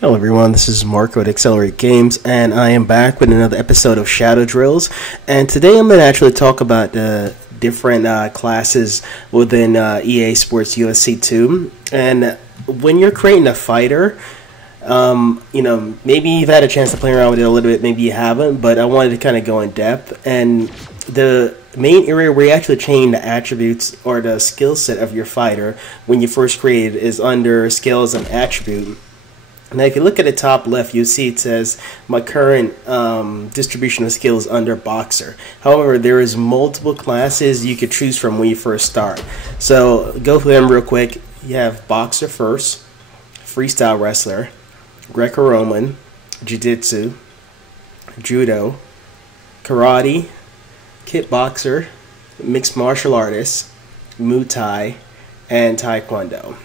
Hello everyone, this is Marco at Accelerate Games, and I am back with another episode of Shadow Drills. And today I'm going to actually talk about the different classes within EA Sports UFC 2. And when you're creating a fighter, maybe you've had a chance to play around with it a little bit, maybe you haven't, but I wanted to kind of go in depth. And the main area where you actually change the attributes or the skill set of your fighter when you first create it is under Skills and Attribute. Now, if you look at the top left, you see it says my current distribution of skills under Boxer. However, there is multiple classes you could choose from when you first start. So go through them real quick. You have Boxer first, Freestyle Wrestler, Greco-Roman, Jiu-Jitsu, Judo, Karate, Kickboxer, Mixed Martial Artist, Muay Thai, and Taekwondo.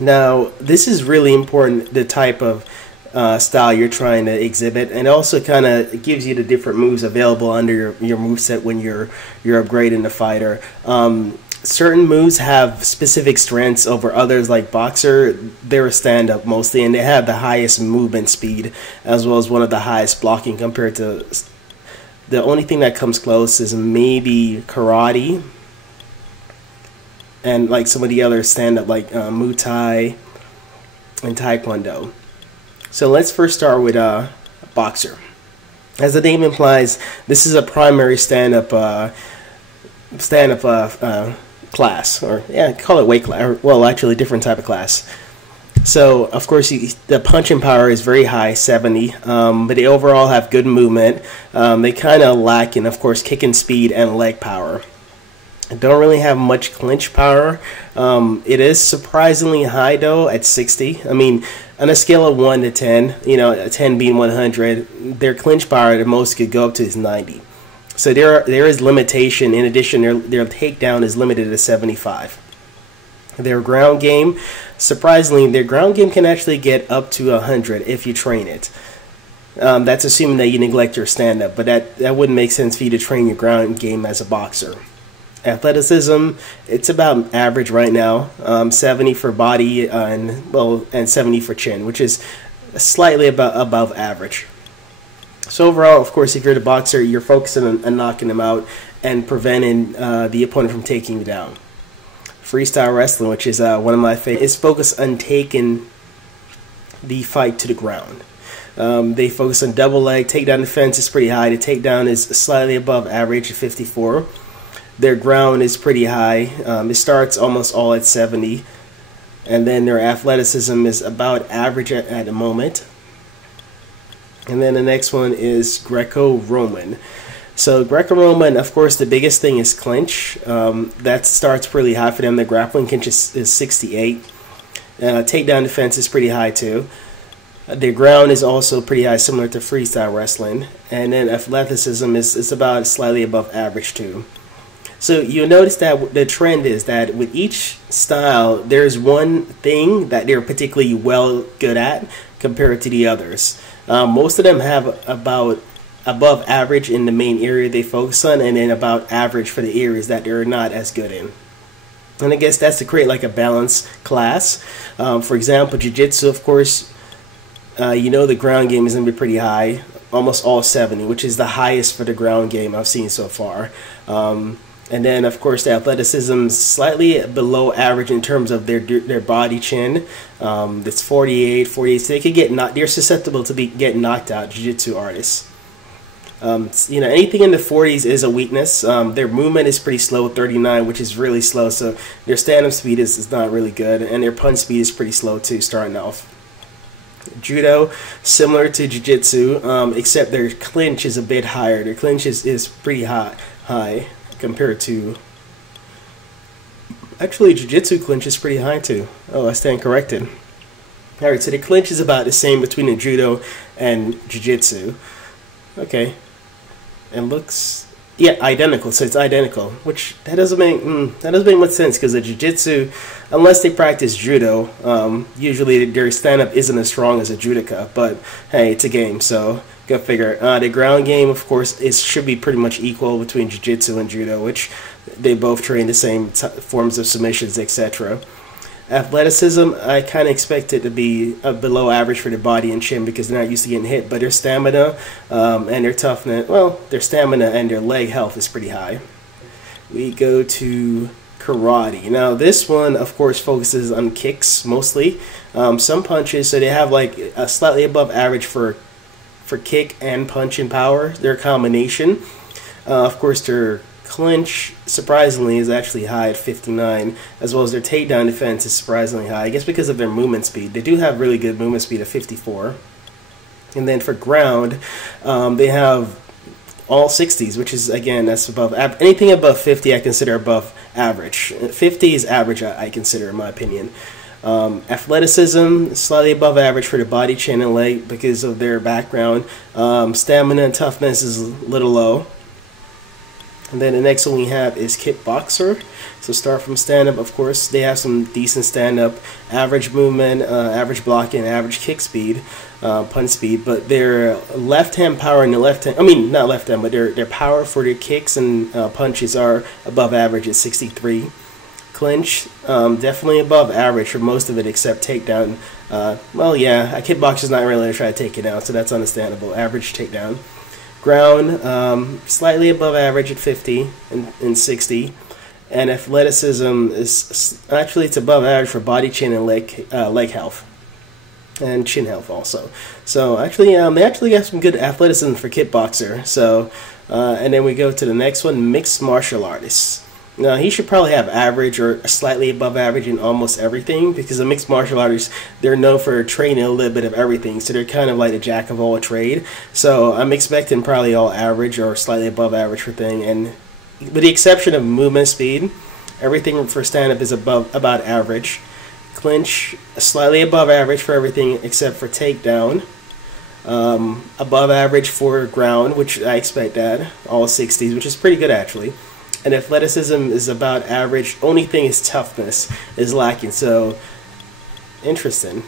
Now, this is really important, the type of style you're trying to exhibit, and also kind of gives you the different moves available under your moveset when you're upgrading the fighter. Certain moves have specific strengths over others, like Boxer. They're a stand-up mostly, and they have the highest movement speed, as well as one of the highest blocking compared to... The only thing that comes close is maybe Karate, and like some of the other stand-up like Muay Thai and Taekwondo. So let's first start with Boxer. As the name implies, this is a primary stand-up class, or call it weight class. Or, well, actually, different type of class. So of course, the punching power is very high, 70, but they overall have good movement. They kind of lack in, of course, kicking speed and leg power. Don't really have much clinch power. It is surprisingly high though at 60. I mean, on a scale of 1 to 10, 10 being 100, their clinch power the most could go up to is 90. So there is limitation. In addition, their takedown is limited to 75. Their ground game, surprisingly, their ground game can actually get up to 100 if you train it. That's assuming that you neglect your stand-up, but that wouldn't make sense for you to train your ground game as a boxer. Athleticism, it's about average right now, 70 for body and 70 for chin, which is slightly above average. So overall, of course, if you're the boxer, you're focusing on knocking them out and preventing the opponent from taking you down. Freestyle wrestling, which is one of my favorites, is focused on taking the fight to the ground. They focus on double leg. Takedown defense is pretty high. The takedown is slightly above average at 54. Their ground is pretty high. It starts almost all at 70. And then their athleticism is about average at the moment. And then the next one is Greco-Roman. So Greco-Roman, of course, the biggest thing is clinch. That starts pretty high for them. The grappling clinch is 68. Takedown defense is pretty high too. Their ground is also pretty high, similar to freestyle wrestling. And then athleticism is about slightly above average too. So you'll notice that the trend is that with each style, there's one thing that they're particularly good at compared to the others. Most of them have about above average in the main area they focus on, and then about average for the areas that they're not as good in. And I guess that's to create like a balanced class. For example, Jiu-Jitsu, of course, the ground game is going to be pretty high, almost all 70, which is the highest for the ground game I've seen so far. And then, of course, the athleticism is slightly below average in terms of their body chin. It's 48, 48. So they could they're susceptible to getting knocked out, jiu-jitsu artists. Anything in the 40s is a weakness. Their movement is pretty slow, 39, which is really slow. So their stand-up speed is not really good, and their punch speed is pretty slow too, starting off. Judo, similar to jiu-jitsu, except their clinch is a bit higher. Their clinch is pretty high compared to... Actually, jiu-jitsu clinch is pretty high too. Oh, I stand corrected. Alright, so the clinch is about the same between the judo and jiu-jitsu. Okay. And looks... Yeah, identical. So it's identical, which that doesn't make much sense, because the jiu-jitsu, unless they practice judo, usually their stand-up isn't as strong as a judoka. But hey, it's a game, so go figure. The ground game, of course, should be pretty much equal between jiu-jitsu and judo, which they both train the same forms of submissions, etc. Athleticism, I kind of expect it to be below average for their body and chin because they're not used to getting hit, but their stamina and their toughness, well, their stamina and their leg health is pretty high. We go to karate. Now this one, of course, focuses on kicks mostly. Some punches, so they have like a slightly above average for kick and punch and power. Their combination. Of course, their clinch, surprisingly, is actually high at 59, as well as their takedown defense is surprisingly high, I guess because of their movement speed. They do have really good movement speed at 54. And then for ground, they have all 60s, which is, again, that's above anything above 50 I consider above average. 50 is average, I consider, in my opinion. Athleticism, slightly above average for the body, chin, and leg because of their background. Stamina and toughness is a little low. And then the next one we have is kickboxer. So start from stand-up, of course. They have some decent stand-up, average movement, average blocking, average kick speed, punch speed. But their left-hand power and the left-hand, I mean, not left-hand, but their power for their kicks and punches are above average at 63. Clinch, definitely above average for most of it except takedown. Well, yeah, a kickboxer's not really going to try to take it out, so that's understandable. Average takedown. Ground, slightly above average at 50 and 60. And athleticism is actually, it's above average for body, chin, and leg health. And chin health also. So actually, they actually got some good athleticism for kickboxer. So, and then we go to the next one, mixed martial artists. Now, he should probably have average or slightly above average in almost everything because the mixed martial artists, they're known for training a little bit of everything. So they're kind of like a jack of all trade. So I'm expecting probably all average or slightly above average for thing. And with the exception of movement speed, everything for stand-up is about average. Clinch, slightly above average for everything except for takedown. Above average for ground, which I expect that, all 60s, which is pretty good actually. And athleticism is about average. Only thing is toughness is lacking. So, interesting.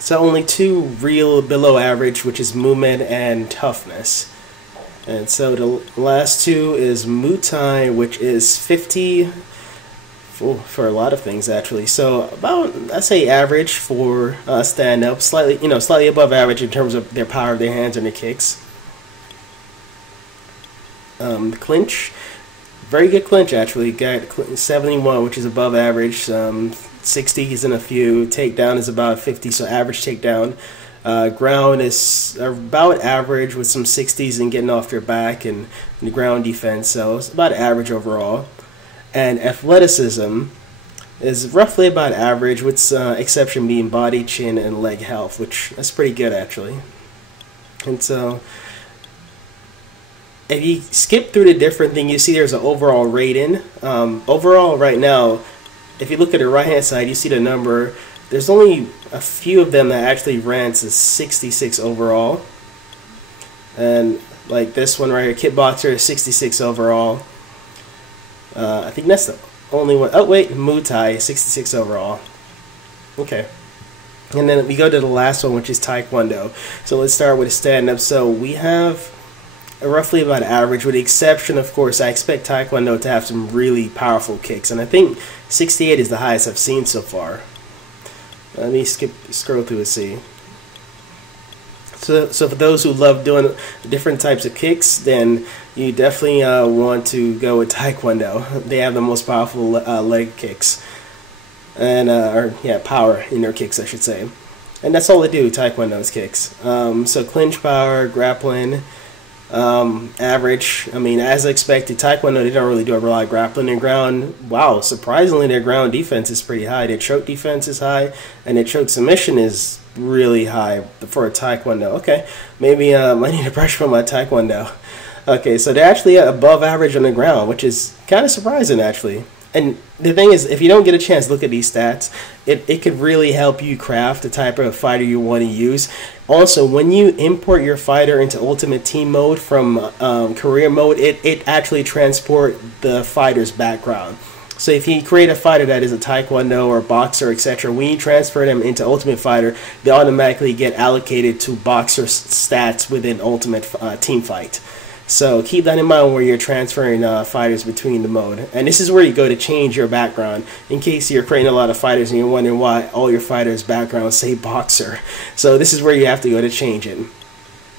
So only two real below average, which is movement and toughness. And so the last two is Muay Thai, which is 50 for a lot of things actually. So about, I say average for stand-up, slightly above average in terms of their power of their hands and their kicks. Clinch. Very good clinch, actually. Got 71, which is above average. 60s in a few. Takedown is about 50, so average takedown. Ground is about average with some 60s and getting off your back and the ground defense, so it's about average overall. And athleticism is roughly about average, with exception being body, chin, and leg health, which that's pretty good, actually. And so if you skip through the different thing, you see there's an overall rating. Overall, right now, if you look at the right-hand side, you see the number. There's only a few of them that actually ranks as 66 overall. And like this one right here, Kickboxer, is 66 overall. I think that's the only one. Oh, wait, Muay Thai, 66 overall. Okay. And then we go to the last one, which is Taekwondo. So let's start with a stand-up. So we have roughly about average, with the exception, of course, I expect Taekwondo to have some really powerful kicks, and I think 68 is the highest I've seen so far. Let me scroll through and see. So for those who love doing different types of kicks, then you definitely want to go with Taekwondo. They have the most powerful leg kicks, and power in their kicks, I should say. And that's all they do, Taekwondo's kicks. So clinch power, grappling. Average. I mean, as expected, Taekwondo, they don't really do a lot of grappling and ground. Wow, surprisingly, their ground defense is pretty high. Their choke defense is high, and their choke submission is really high for a Taekwondo. Okay, maybe I need to brush on my Taekwondo. Okay, so they're actually above average on the ground, which is kind of surprising, actually. And the thing is, if you don't get a chance to look at these stats, it could really help you craft the type of fighter you want to use. Also, when you import your fighter into Ultimate Team mode from career mode, it actually transports the fighter's background. So if you create a fighter that is a Taekwondo or boxer, etc., when you transfer them into Ultimate Fighter, they automatically get allocated to boxer stats within Ultimate Team Fight. So keep that in mind where you're transferring fighters between the mode. And this is where you go to change your background, in case you're creating a lot of fighters and you're wondering why all your fighters' backgrounds say boxer. So this is where you have to go to change it.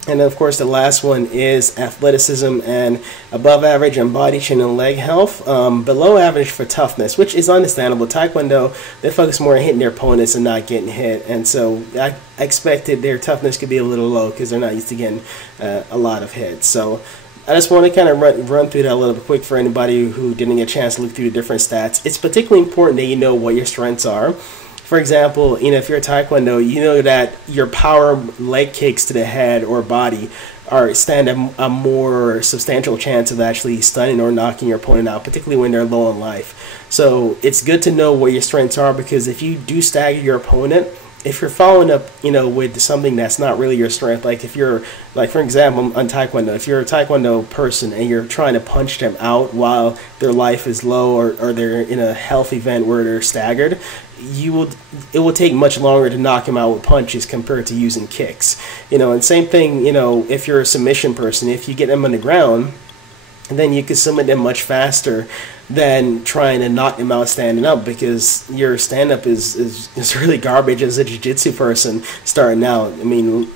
And then, of course, the last one is athleticism and above average and body, chin, and leg health. Below average for toughness, which is understandable. Taekwondo, they focus more on hitting their opponents and not getting hit. And so I expected their toughness could be a little low because they're not used to getting a lot of hits. So I just want to kind of run through that a little bit quick for anybody who didn't get a chance to look through the different stats. It's particularly important that you know what your strengths are. For example, if you're a Taekwondo, you know that your power leg kicks to the head or body stand a more substantial chance of actually stunning or knocking your opponent out, particularly when they're low in life. So it's good to know what your strengths are, because if you do stagger your opponent, if you're following up, with something that's not really your strength, like if you're, like for example, on Taekwondo, if you're a Taekwondo person and you're trying to punch them out while their life is low, or they're in a health event where they're staggered, it will take much longer to knock them out with punches compared to using kicks. And same thing, if you're a submission person, if you get them on the ground, then you can submit them much faster than trying to knock them out standing up, because your stand-up is really garbage as a jiu-jitsu person starting out. I mean,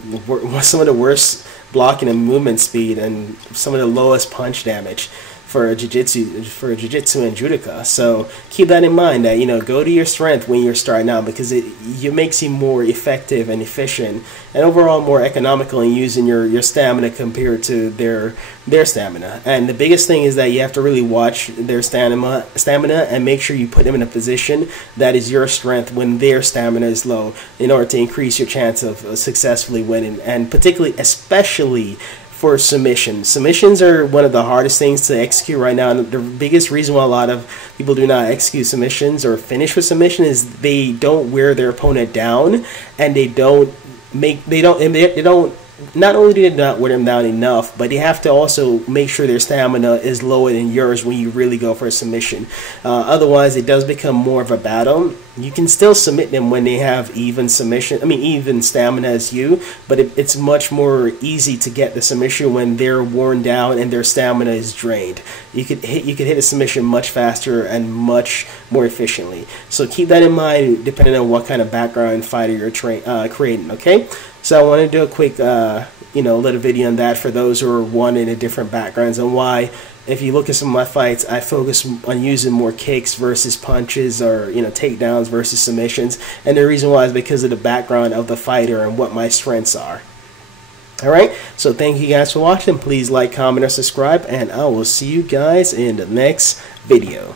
some of the worst blocking and movement speed and some of the lowest punch damage for jiu-jitsu and judoka. So keep that in mind, that go to your strength when you're starting out, because it makes you more effective and efficient and overall more economical in using your stamina compared to their stamina. And the biggest thing is that you have to really watch their stamina and make sure you put them in a position that is your strength when their stamina is low, in order to increase your chance of successfully winning, and especially for submissions. Submissions are one of the hardest things to execute right now, and the biggest reason why a lot of people do not execute submissions or finish with submission is they don't wear their opponent down, and they don't not only do they not wear them down enough, but they have to also make sure their stamina is lower than yours when you really go for a submission. Otherwise, it does become more of a battle. You can still submit them when they have even stamina as you, but it's much more easy to get the submission when they're worn down and their stamina is drained. You could hit a submission much faster and much more efficiently. So keep that in mind, depending on what kind of background fighter you're creating. Okay. So I want to do a quick, little video on that for those who are wanting the different backgrounds, and why, if you look at some of my fights, I focus on using more kicks versus punches, or takedowns versus submissions. And the reason why is because of the background of the fighter and what my strengths are. All right. So thank you guys for watching. Please like, comment, or subscribe, and I will see you guys in the next video.